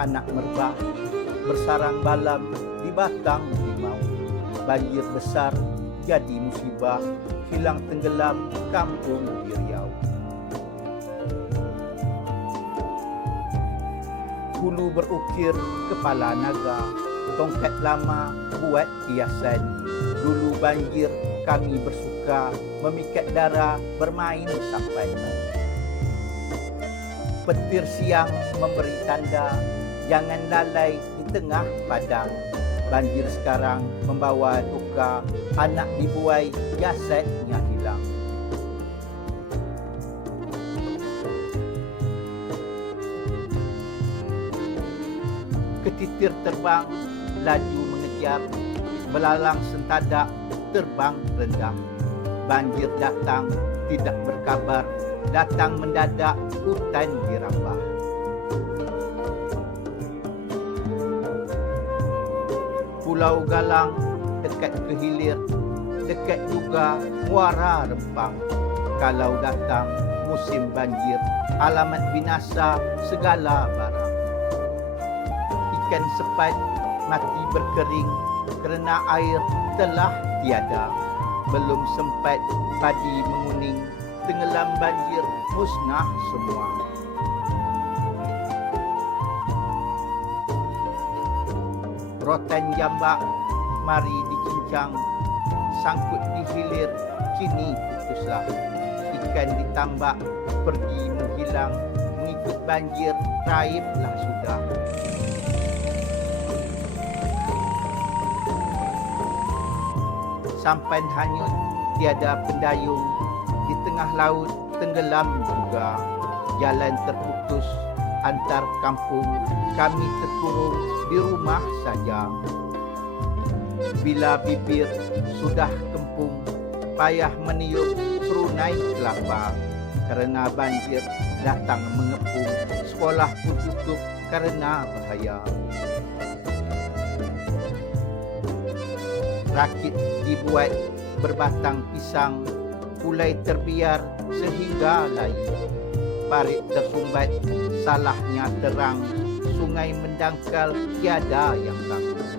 anak merbah, bersarang balam di batang limau. Banjir besar jadi musibah, hilang tenggelam kampung di Riau. Hulu berukir kepala naga, tongkat lama buat hiasan. Dulu banjir kami bersuka, memikat darah bermain sampan. Petir siang memberi tanda, jangan lalai di tengah padang. Banjir sekarang membawa duka, anak dibuai jasadnya hilang. Ketitir terbang, laju mengejar, belalang sentadak terbang rendah. Banjir datang, tidak berkabar, datang mendadak, hutan dirambah. Pulau Galang dekat ke hilir, dekat juga Muara Rempang. Kalau datang musim banjir, alamat binasa segala barang. Ikan sepat mati berkering kerana air telah tiada. Belum sempat padi menguning, tenggelam banjir musnah semua. Rotan jambak mari dicincang, sangkut di hilir kini putuslah. Ikan ditambak pergi menghilang, mengikut banjir raiblah sudah. Sampan hanyut tiada pendayung, di tengah laut tenggelam juga. Jalan terputus antar kampung, kami terkurung di rumah saja. Bila bibir sudah kempung, payah meniup serunai kelapa. Kerana banjir datang mengepung, sekolah pun tutup kerana bahaya. Rakit dibuat berbatang pisang, kulai terbiar sehingga layu. Parit tersumbat, salahnya terang, sungai mendangkal tiada yang takut.